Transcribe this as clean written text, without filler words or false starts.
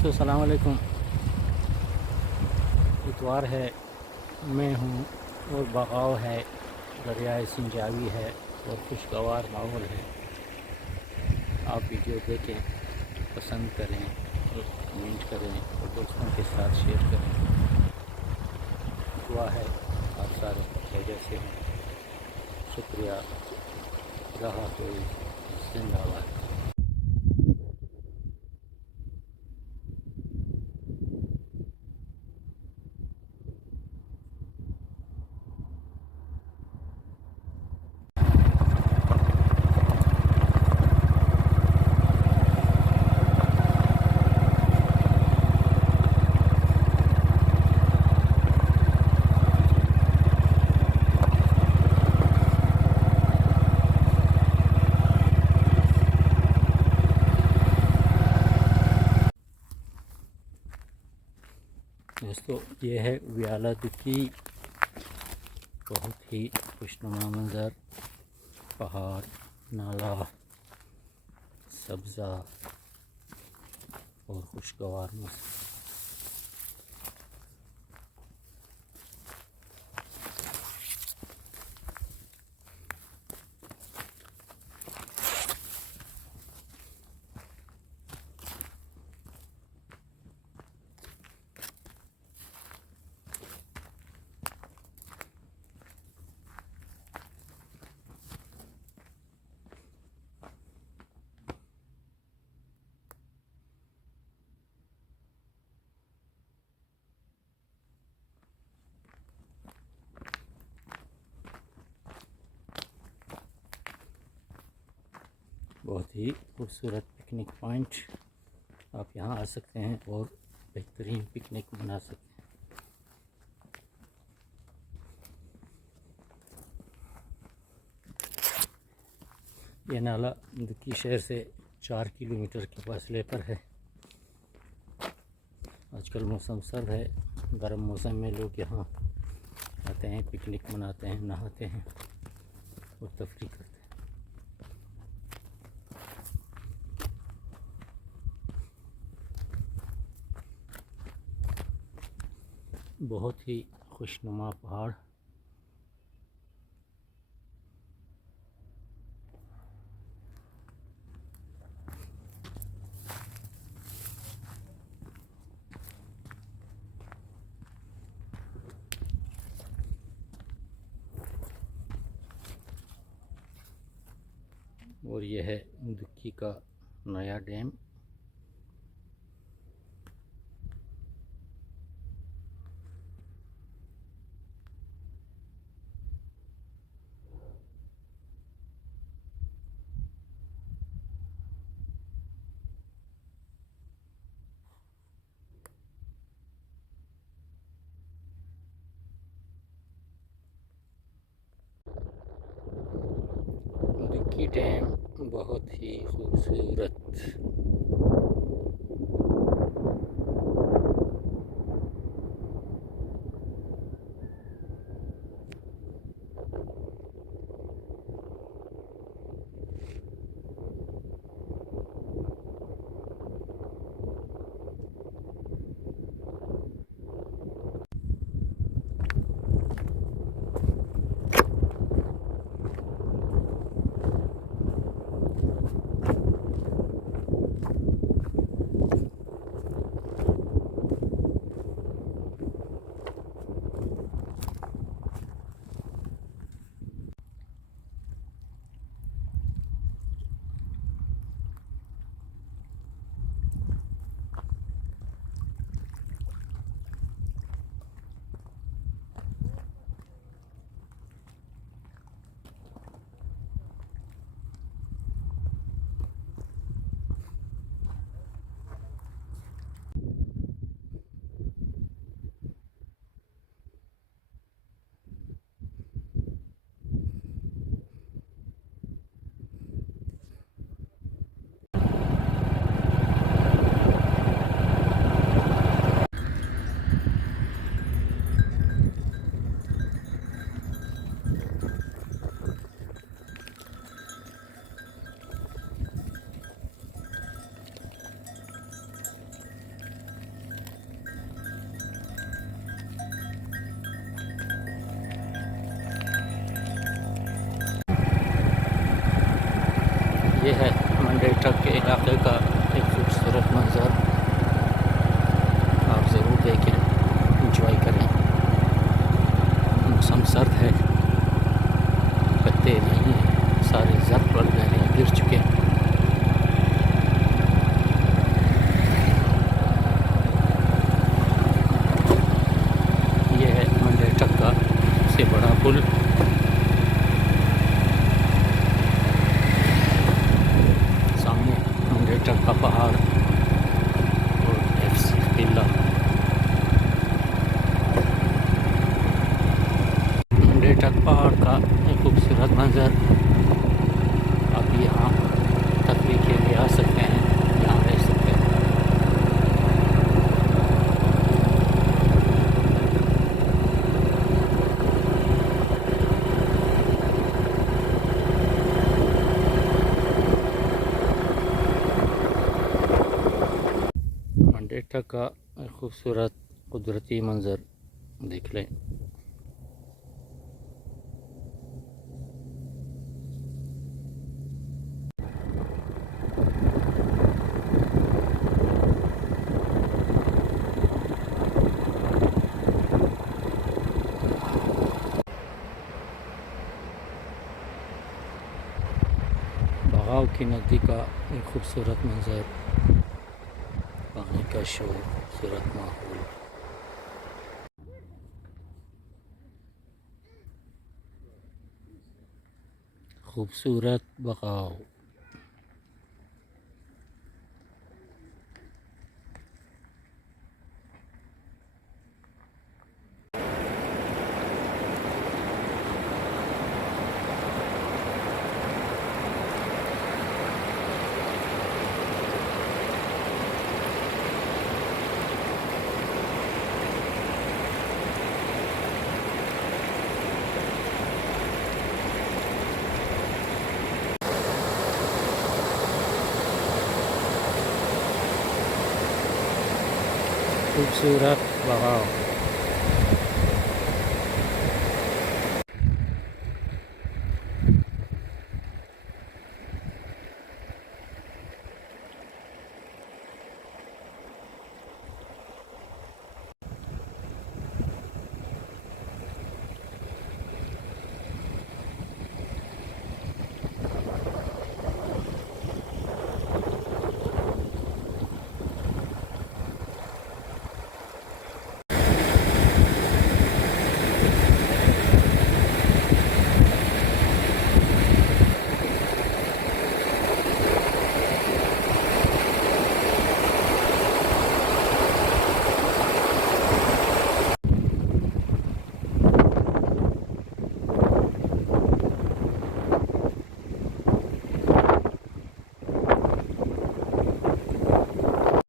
दोस्तों अस्सलाम वालेकुम। इतवार है, मैं हूँ और बगाव है, दरियाए सिंजावी है और खुशगवार माहौल है। आप वीडियो देखें, पसंद करें और कमेंट करें और दोस्तों के साथ शेयर करें। दुआ है आप सारे खैरियत से हैं। शुक्रिया। खुदा हाफ़िज़। जिंदाबाद। दोस्तों ये है व्याला दुखी, बहुत ही खुशनुमा मंज़र, पहाड़, नाला, सब्ज़ा और खुशगवार मौसम। बहुत ही खूबसूरत पिकनिक पॉइंट, आप यहाँ आ सकते हैं और बेहतरीन पिकनिक मना सकते हैं। ये नाला दुक्की शहर से 4 किलोमीटर के फासले पर है। आजकल मौसम सर्द है, गर्म मौसम में लोग यहाँ आते हैं, पिकनिक मनाते हैं, नहाते हैं और तफरीह करते हैं। बहुत ही खुशनुमा पहाड़, और यह है दुक्की का नया डैम। दुक्की डैम बहुत ही खूबसूरत। ये है मंडी ट्रक के इलाके का एक खूबसूरत मंज़र। आप ज़रूर देखें, इंजॉय करें। मौसम सर्द है, पत्ते नहीं हैं, सारे जर्द पड़ गए हैं, गिर चुके हैं। ये है मंडी ट्रक का सबसे बड़ा पुल। सामने मंडी ट्रक का पहाड़ और एफसी किला। मंडी ट्रक पहाड़ का एक खूबसूरत मंजर। आप यहाँ तफरीह के लिए आ सकते हैं, यहाँ रह सकते हैं। मंडी ट्रक का एक खूबसूरत कुदरती मंजर देख लें। बगाव की नदी का एक खूबसूरत मंजर, पानी का शोर, खूबसूरत माहौल। खूबसूरत बगाव। खूबसूरत बगाव।